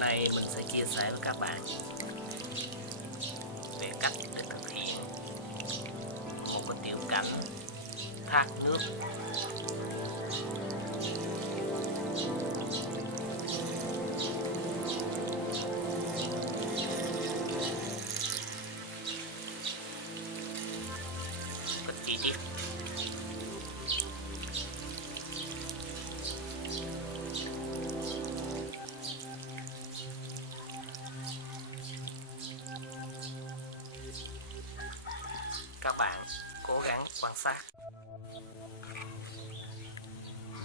Này mình sẽ chia sẻ với các bạn về cách để thực hiện một cái tiểu cảnh thác nước. Rất chi tiết. Các bạn cố gắng quan sát.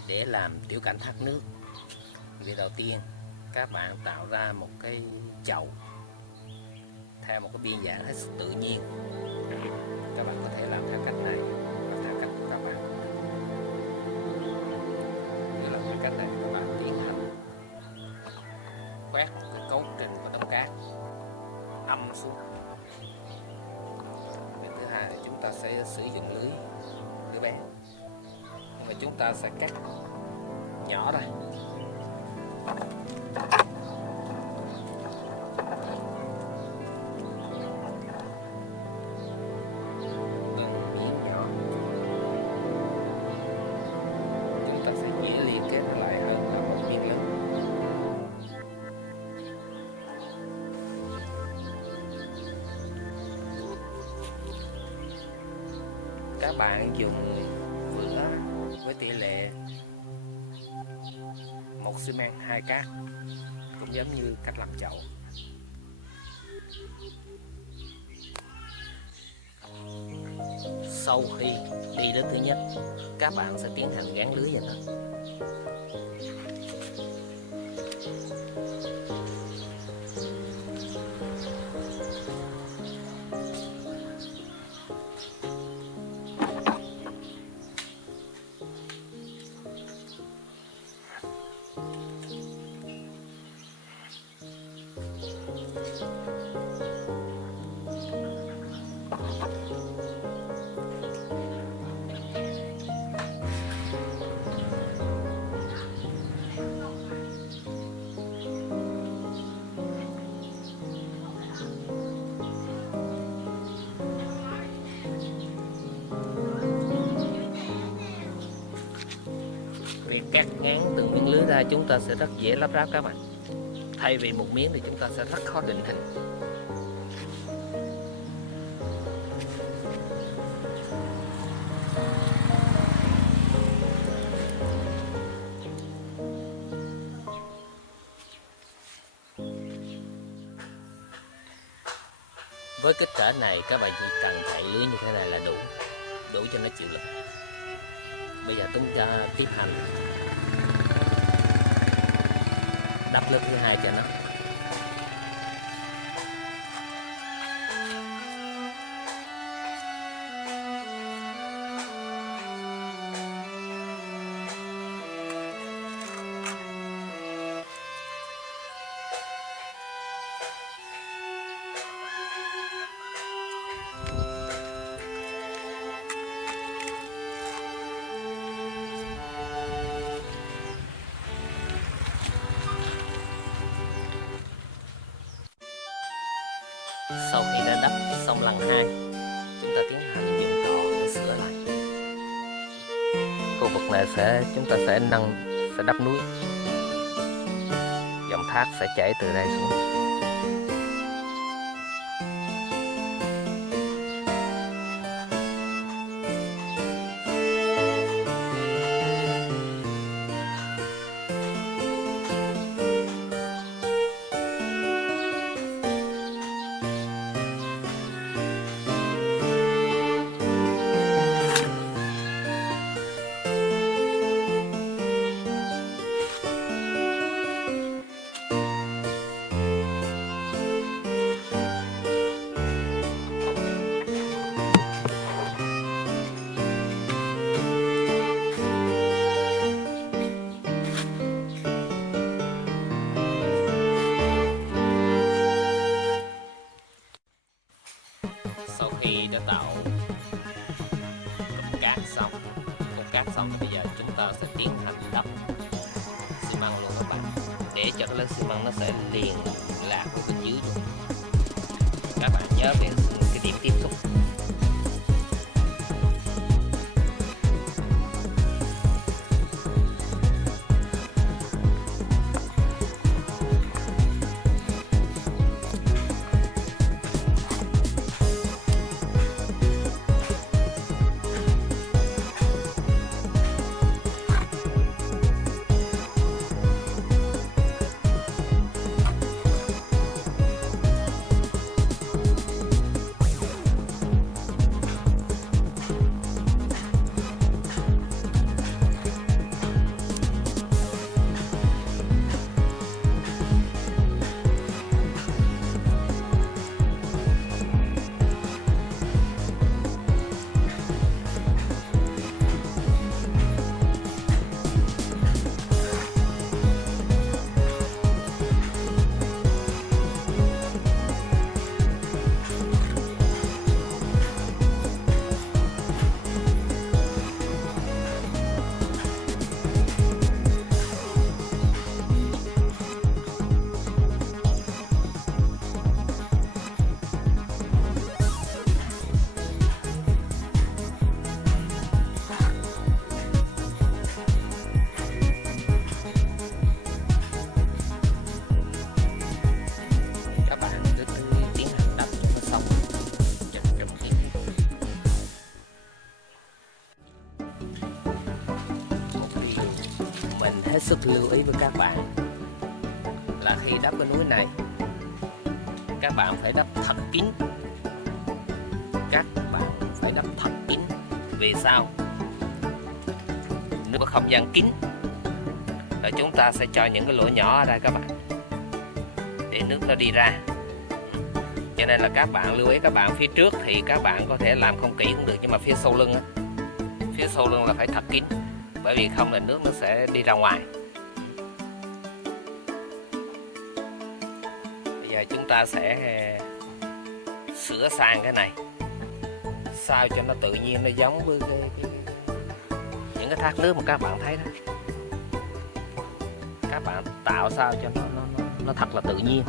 Để làm tiểu cảnh thác nước, việc đầu tiên các bạn tạo ra một cái chậu theo một cái biên dạng hết sức tự nhiên. Các bạn có thể làm theo cách này và theo cách của các bạn. Nếu làm theo cách này, các bạn tiến hành quét một cái cấu trình của tấm cát âm xuống. Việc thứ hai là chúng ta sẽ sử dụng lưới bén, nhưng mà chúng ta sẽ cắt nhỏ ra. Các bạn dùng vữa với tỷ lệ 1 xi men 2 cát, cũng giống như cách làm chậu. Sau khi đi đến thứ nhất, các bạn sẽ tiến hành gắn lưới vào nó. Việc cắt ngắn từng miếng lưới ra chúng ta sẽ rất dễ lắp ráp các bạn. Thay vì một miếng thì chúng ta sẽ rất khó định hình. Với kích cỡ này các bạn chỉ cần chạy lưới như thế này là đủ cho nó chịu lực. Bây giờ chúng ta tiếp hành đắp lớp thứ hai cho nó. Sau khi đã đắp xong lần 2, chúng ta tiến hành dùng cọ để sửa lại. Khu vực này chúng ta sẽ đắp núi. Dòng thác sẽ chảy từ đây xuống. tiến hành đắp xi măng luôn các bạn, để cho cái lớp xi măng nó sẽ liền lạc với bên dưới luôn. Các bạn nhớ về cái điểm tiếp xúc. Hết sức lưu ý với các bạn là khi đắp cái núi này, các bạn phải đắp thật kín. Các bạn phải đắp thật kín. Vì sao? Nếu có không gian kín, rồi chúng ta sẽ cho những cái lỗ nhỏ ở đây các bạn, để nước nó đi ra. Cho nên là các bạn lưu ý, các bạn phía trước thì các bạn có thể làm không kỹ cũng được, nhưng mà phía sau lưng là phải thật kín, bởi vì không là nước nó sẽ đi ra ngoài. Bây giờ chúng ta sẽ sửa sang cái này sao cho nó tự nhiên, nó giống với những cái thác nước mà các bạn thấy đó. Các bạn tạo sao cho nó thật là tự nhiên.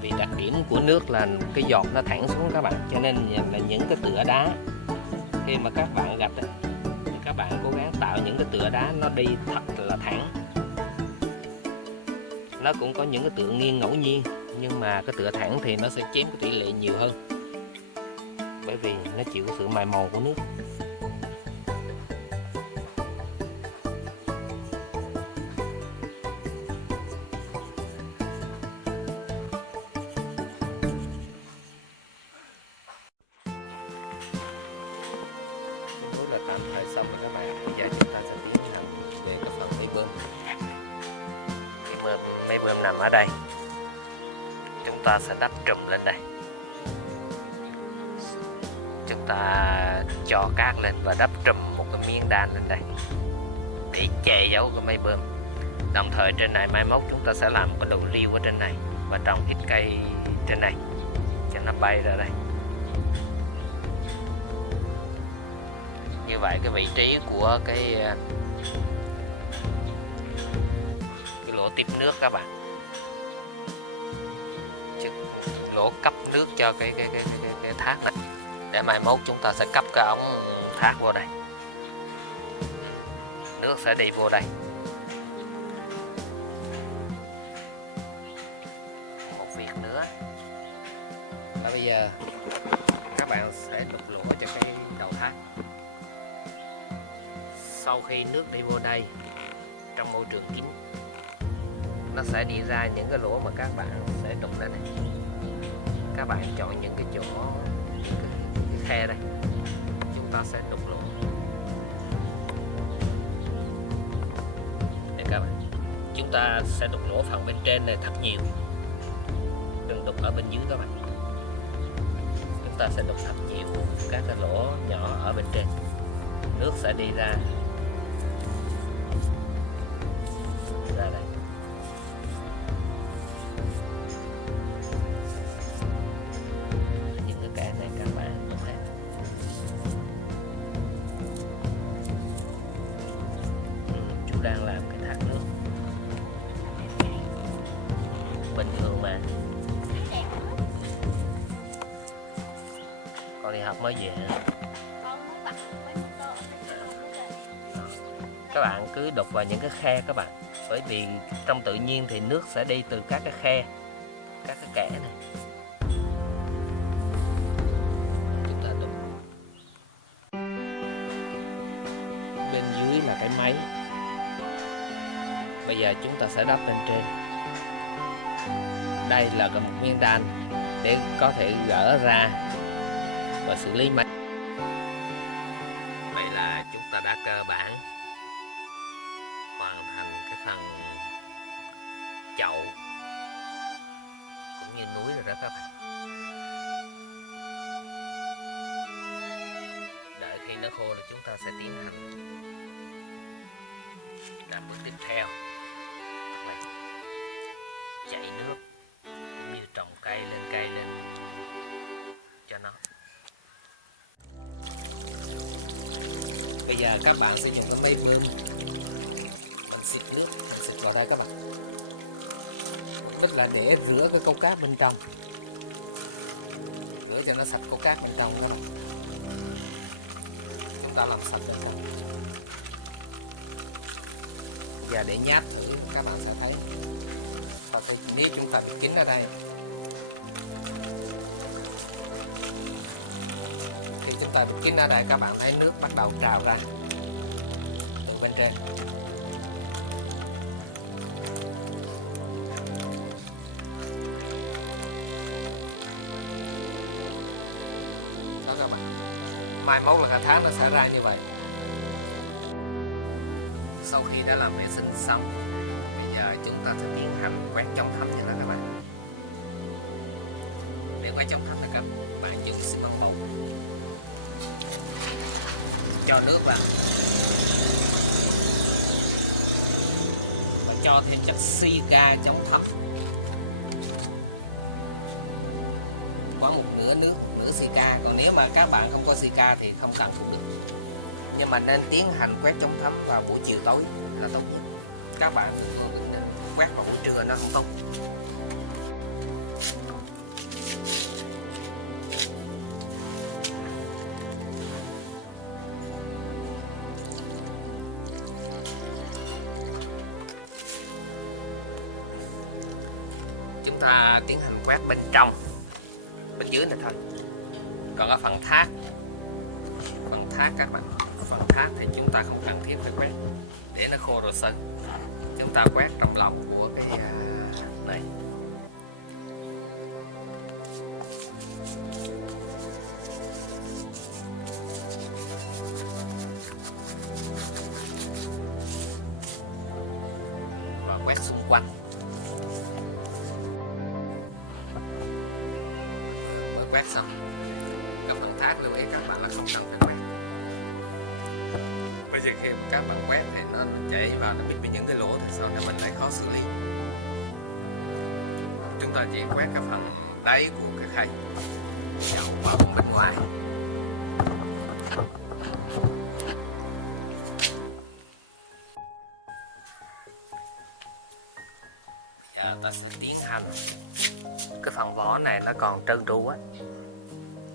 Vì đặc điểm của nước là cái giọt nó thẳng xuống các bạn, cho nên là những cái tựa đá khi mà các bạn gạch ấy, thì các bạn cố gắng tạo những cái tựa đá nó đi thật là thẳng. Nó cũng có những cái tựa nghiêng ngẫu nhiên, nhưng mà cái tựa thẳng thì nó sẽ chiếm cái tỷ lệ nhiều hơn, bởi vì nó chịu sự mài mòn của nước. Là tạm thời xong rồi các bạn. Bây giờ chúng ta sẽ tiến hành về cái phần máy bơm. Máy bơm nằm ở đây, chúng ta sẽ đắp trùm lên đây. Chúng ta chọ cát lên và đắp trùm một cái miếng đan lên đây để che giấu cái máy bơm. Đồng thời trên này mai mốt chúng ta sẽ làm một cái đồ liêu ở trên này và trồng ít cây trên này cho nó bay ra đây. Như vậy cái vị trí của cái lỗ tiếp nước các bạn, lỗ cấp nước cho cái thác này, để mai mốt chúng ta sẽ cấp cái ống thác vô đây, nước sẽ đi vô đây. Một việc nữa là bây giờ các bạn sẽ đục lỗ cho cái đầu thác. Sau khi nước đi vô đây, trong môi trường kín, nó sẽ đi ra những cái lỗ mà các bạn sẽ đục lên này. Các bạn chọn những cái chỗ, cái khe đây, chúng ta sẽ đục lỗ để các bạn. Chúng ta sẽ đục lỗ phần bên trên này thật nhiều, đừng đục ở bên dưới các bạn. Chúng ta sẽ đục thật nhiều các cái lỗ nhỏ ở bên trên, nước sẽ đi ra đây. đang làm cái thác nước bình thường mà. Con đi học mới về. Các bạn cứ đục vào những cái khe các bạn, bởi vì trong tự nhiên thì nước sẽ đi từ các cái khe, các cái kẽ này. Chúng ta đục. Bên dưới là cái máy. Bây giờ chúng ta sẽ đắp lên trên. Đây là một miếng đan để có thể gỡ ra và xử lý máy. Vậy là chúng ta đã cơ bản hoàn thành cái phần chậu cũng như núi rồi đó các bạn. Đợi khi nó khô là chúng ta sẽ tiến hành làm bước tiếp theo là chạy nước cũng như trồng cây lên cho nó. Bây giờ các bạn sẽ dùng cái máy bơm, mình xịt nước, mình xịt vào đây các bạn, tức là để rửa cái câu cát bên trong, rửa cho nó sạch câu cát bên trong các bạn. Chúng ta làm sạch bên trong. Giờ để nháp thử các bạn sẽ thấy. Còn nếu chúng ta bị kín ở đây, khi chúng ta bị kín ở đây các bạn thấy nước bắt đầu trào ra từ bên trên. Đó các bạn, mai mốt là cả tháng nó sẽ ra như vậy. Sau khi đã làm vệ sinh xong, bây giờ chúng ta sẽ tiến hành quét chống thấm như là các bạn. Để quét chống thấm là các bạn dùng xi măng bột, cho nước vào và cho thêm chất silica chống thấm, khoảng một nửa nước, nửa silica. Còn nếu mà các bạn không có silica thì không cần cũng được, nhưng mà nên tiến hành quét chống thấm vào buổi chiều tối là tốt nhất. Các bạn quét vào buổi trưa nó không tốt. Chúng ta tiến hành quét bên trong, bên dưới này thôi. Còn ở phần thác các bạn, phần thác thì chúng ta không cần thiết phải quét, để nó khô rồi sân. Chúng ta quét trong lòng của cái này. Và quét xung quanh. Và quét xong, cái phần thác lưu ý các bạn là không cần phải quét. Bây giờ khi các bạn quét thì nó chảy vào, nó bị những cái lỗ thì sau này mình lại khó xử lý. Chúng ta chỉ quét cái phần đáy của cái khay chậu vào bên ngoài. Giờ ta sẽ tiến hành cái phần vỏ này nó còn trơn tru quá,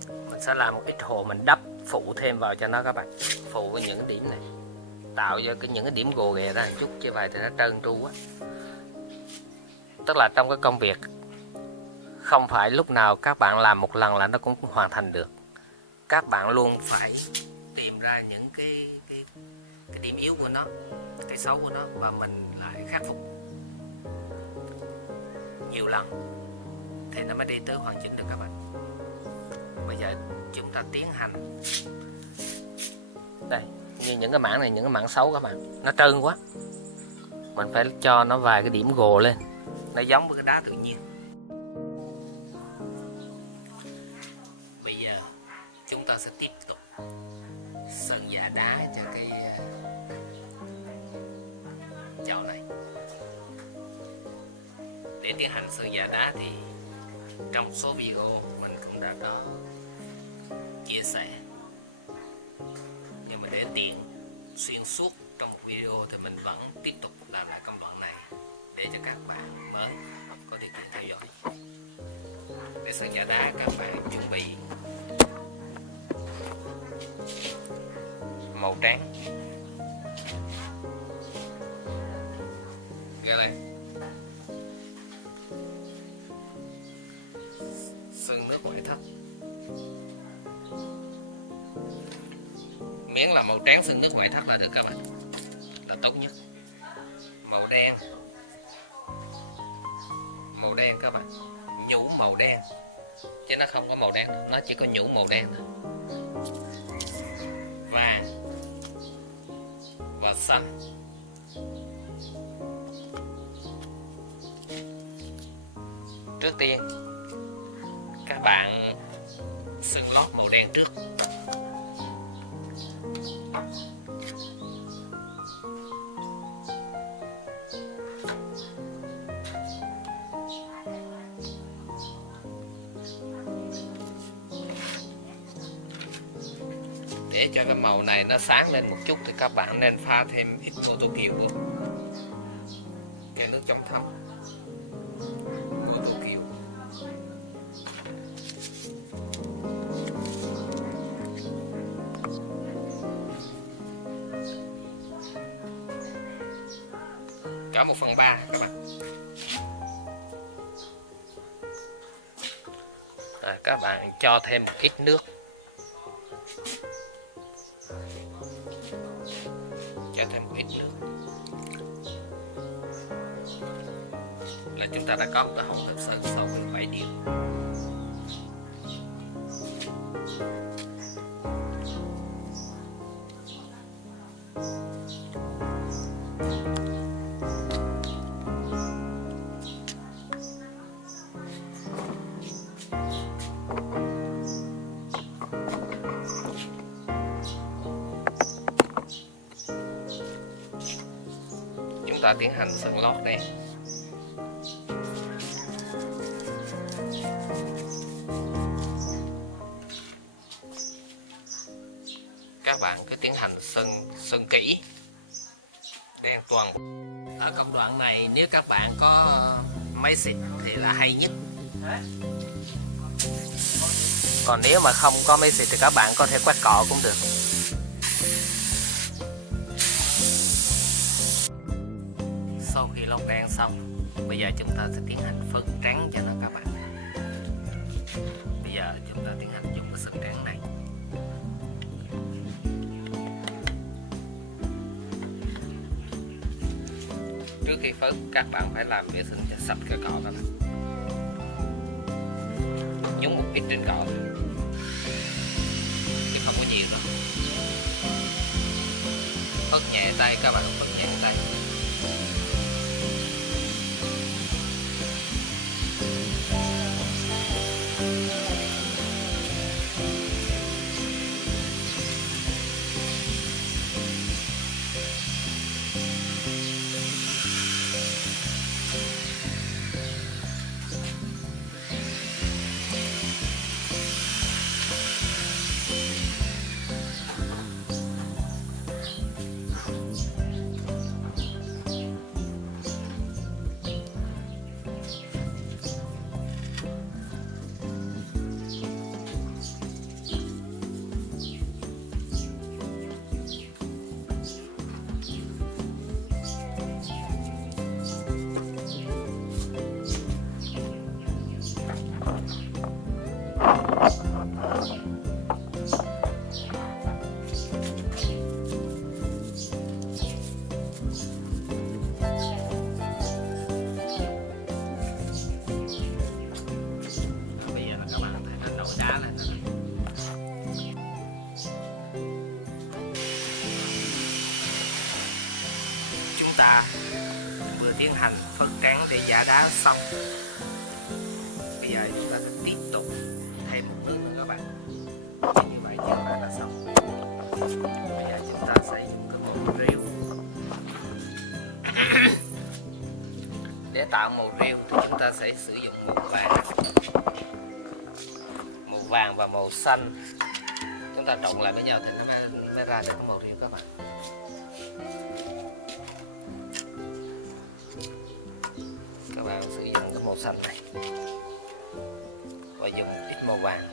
mình sẽ làm một ít hồ mình đắp phụ thêm vào cho nó các bạn, phụ với những điểm này, tạo cho những cái điểm gồ ghề ra một chút, chứ vậy thì nó trơn tru quá. Tức là trong cái công việc không phải lúc nào các bạn làm một lần là nó cũng hoàn thành được. Các bạn luôn phải tìm ra những cái điểm yếu của nó, cái xấu của nó, và mình lại khắc phục nhiều lần thì nó mới đi tới hoàn chỉnh được các bạn. Bây giờ chúng ta tiến hành đây, như những cái mảng này, những cái mảng xấu các bạn, nó trơn quá, mình phải cho nó vài cái điểm gồ lên, nó giống với cái đá tự nhiên. Bây giờ chúng ta sẽ tiếp tục sơn dạ đá cho cái chậu này. Để tiến hành sơn dạ đá thì trong số video mình cũng đã có chia sẻ, nhưng mà để tiện xuyên suốt Trong một video thì mình vẫn tiếp tục làm lại công đoạn này để cho các bạn mới có điều kiện theo dõi. Để sân giả đá các bạn chuẩn bị màu trắng, ra đây sơn nước ngoại thất, miếng là màu trắng sơn nước ngoại thất là được các bạn, là tốt nhất. Màu đen các bạn, nhũ màu đen chứ nó không có màu đen, nó chỉ có nhũ màu đen thôi. Vàng và xanh. Trước tiên các bạn sơn lót màu đen trước. Để cho cái màu này nó sáng lên một chút thì các bạn nên pha thêm ít ô tô kiều vô, cái nước chống thấm ô tô kiều. Cả 1/3 các bạn. Các bạn cho thêm một ít nước, cho thêm một ít nước là chúng ta đã có cái hỗn hợp sơn so với 7 điều. Chúng ta tiến hành sơn lót đen. Các bạn cứ tiến hành sơn kỹ đen toàn bộ. Ở công đoạn này nếu các bạn có máy xịt thì là hay nhất. Còn nếu mà không có máy xịt thì các bạn có thể quét cọ cũng được. Sau khi lót đen xong, bây giờ chúng ta sẽ tiến hành phấn trắng cho nó các bạn. Bây giờ chúng ta tiến hành dùng cái sơn trắng này. Trước khi phấn các bạn phải làm vệ sinh cho sạch cái cọ các bạn. Nhúng một ít trên cọ chứ không có nhiều đâu. Phất nhẹ tay các bạn, phất nhẹ tay. Ta vừa tiến hành phấn trắng để giả đá xong, bây giờ chúng ta sẽ tiếp tục thêm một nước nữa các bạn. Như vậy chúng ta đã xong. Bây giờ chúng ta sẽ dùng cái màu rêu. Để tạo màu rêu thì chúng ta sẽ sử dụng màu vàng và màu xanh. Chúng ta trộn lại với nhau thì nó mới ra được cái màu rêu các bạn. Các bạn sử dụng cái màu xanh này và dùng ít màu vàng,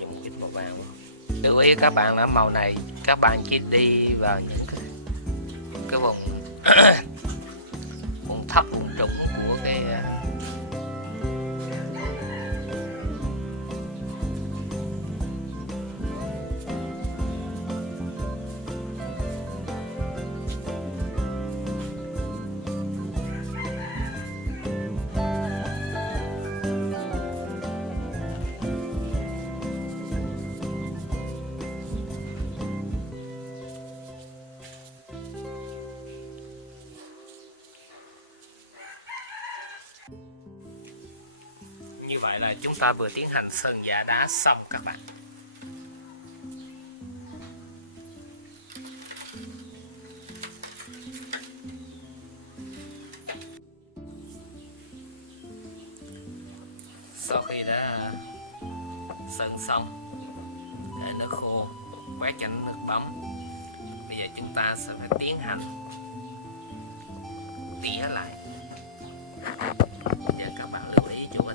dùng ít màu vàng. Lưu ý các bạn là màu này các bạn chỉ đi vào những cái vùng vùng thấp, vùng trũng của cái Như vậy là chúng ta vừa tiến hành sơn giả đá xong các bạn. Sau khi đã sơn xong, để nước khô, quét cho nước bóng. Bây giờ chúng ta sẽ phải tiến hành tỉa lại. Giờ các bạn lưu ý chỗ cái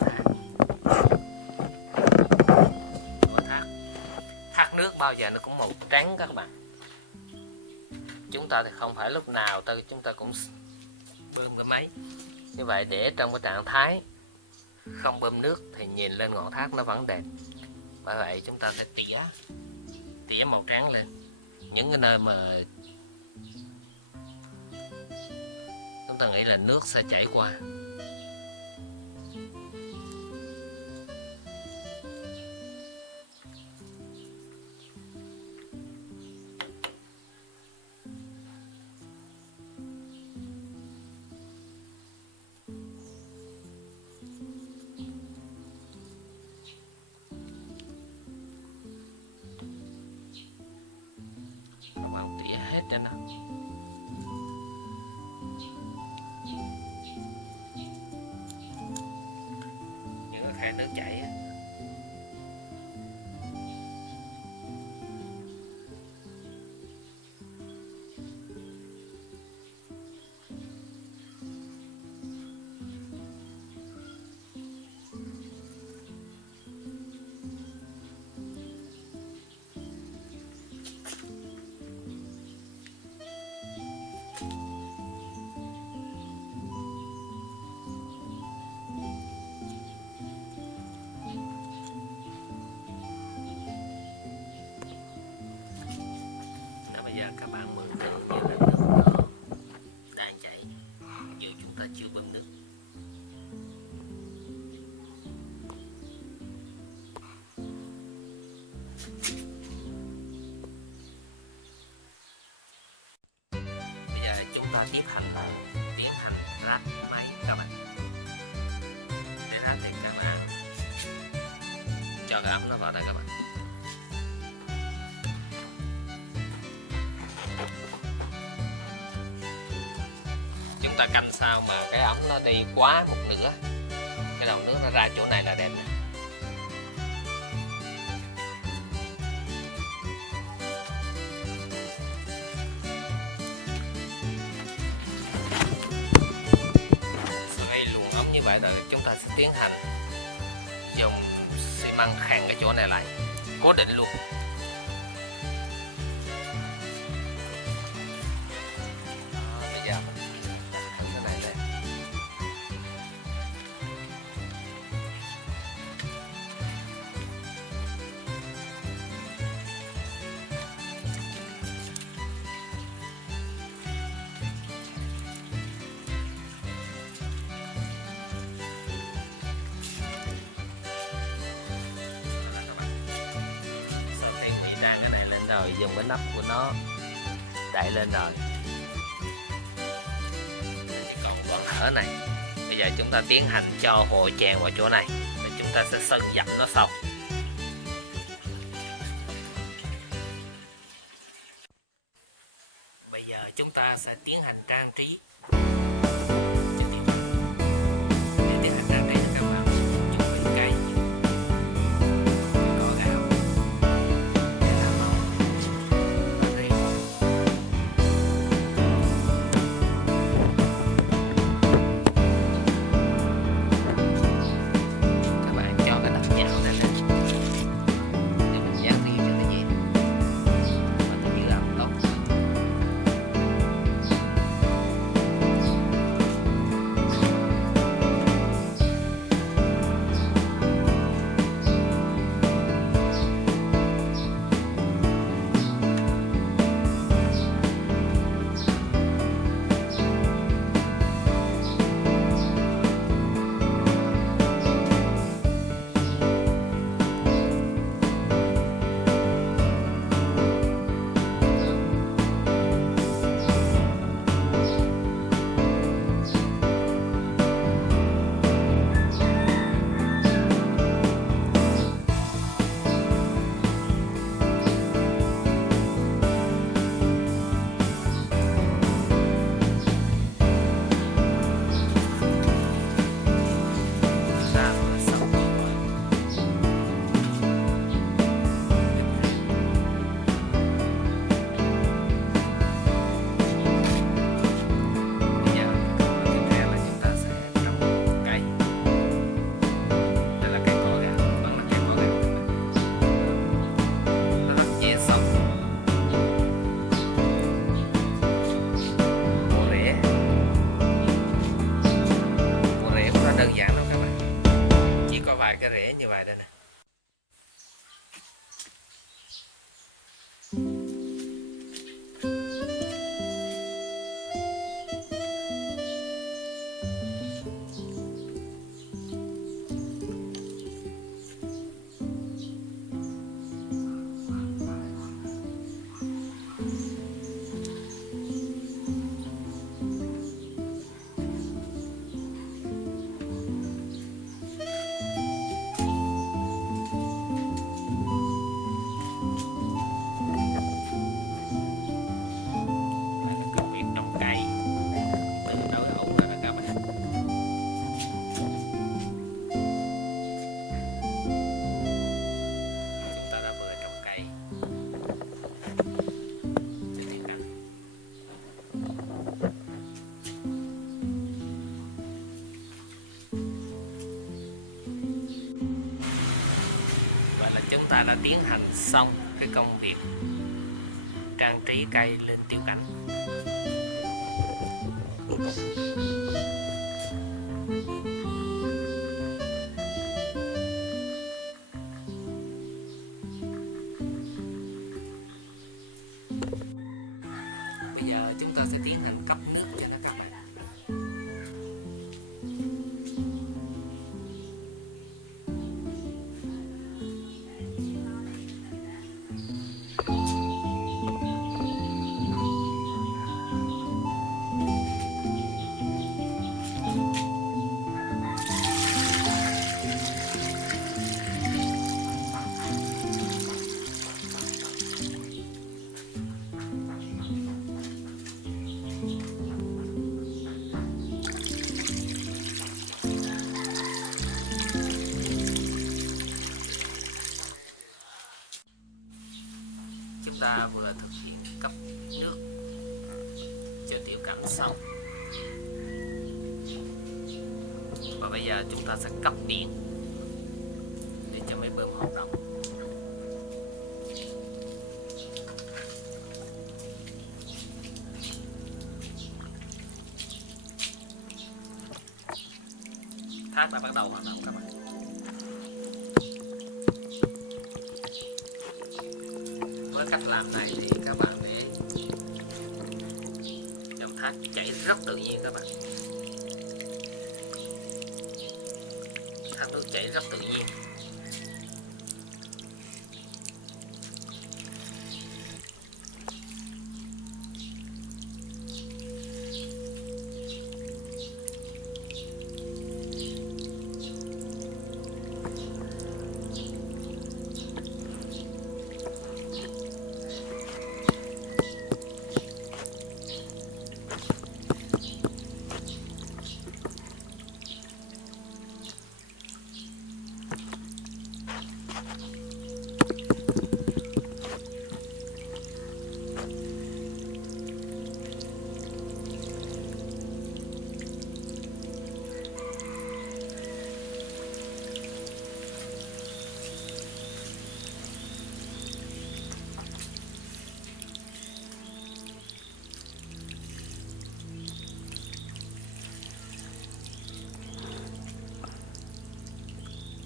thác nước bao giờ nó cũng màu trắng các bạn. Chúng ta thì không phải lúc nào chúng ta cũng bơm cái máy như vậy, để trong cái trạng thái không bơm nước thì nhìn lên ngọn thác nó vẫn đẹp. Bởi vậy chúng ta phải tỉa màu trắng lên những cái nơi mà chúng ta nghĩ là nước sẽ chảy qua. Các bạn tỉa hết cho nó. Những cái khe nước chảy á. Bây giờ các bạn mượn tượng như là nước nó đang chảy dù chúng ta chưa bơm nước. Bây giờ chúng ta tiến hành rát máy các bạn. Để rát thì các bạn cho cái ấm nó vào đây các bạn. Chúng ta canh sao mà cái ống nó đi quá một nửa, cái đầu nước nó ra chỗ này là đẹp. Sau khi luồn ống như vậy rồi chúng ta sẽ tiến hành dùng xi măng khàn cái chỗ này lại, cố định luôn. Bây giờ cái này đây. Sau khi bị rang cái này lên rồi, dùng cái nắp của nó đậy lên rồi, còn khoảng hở này. Bây giờ chúng ta tiến hành cho hội chèn vào chỗ này và chúng ta sẽ sơn dặm nó sau. Bây giờ chúng ta sẽ tiến hành trang trí. Để tiến hành trang trí thì các bạn chuẩn bị cây cỏ gạo để làm màu riêng. đã tiến hành xong cái công việc trang trí cây lên tiểu cảnh. Bây giờ chúng ta sẽ tiến hành cấp nước cho nó các bạn. Chúng ta vừa thực hiện cấp nước cho tiểu cảnh xong, và bây giờ chúng ta sẽ cấp điện để cho máy bơm hoạt động. Thác đã bắt đầu hoạt động các bạn. Với cách làm này thì các bạn để dòng thác chảy rất tự nhiên các bạn. Thác nước chảy rất tự nhiên.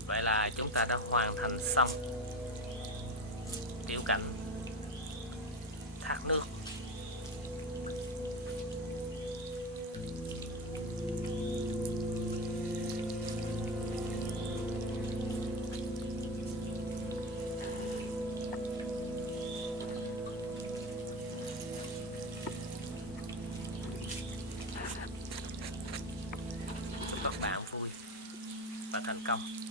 Vậy là chúng ta đã hoàn thành xong tiểu cảnh thác nước. Chúc các bạn vui và thành công.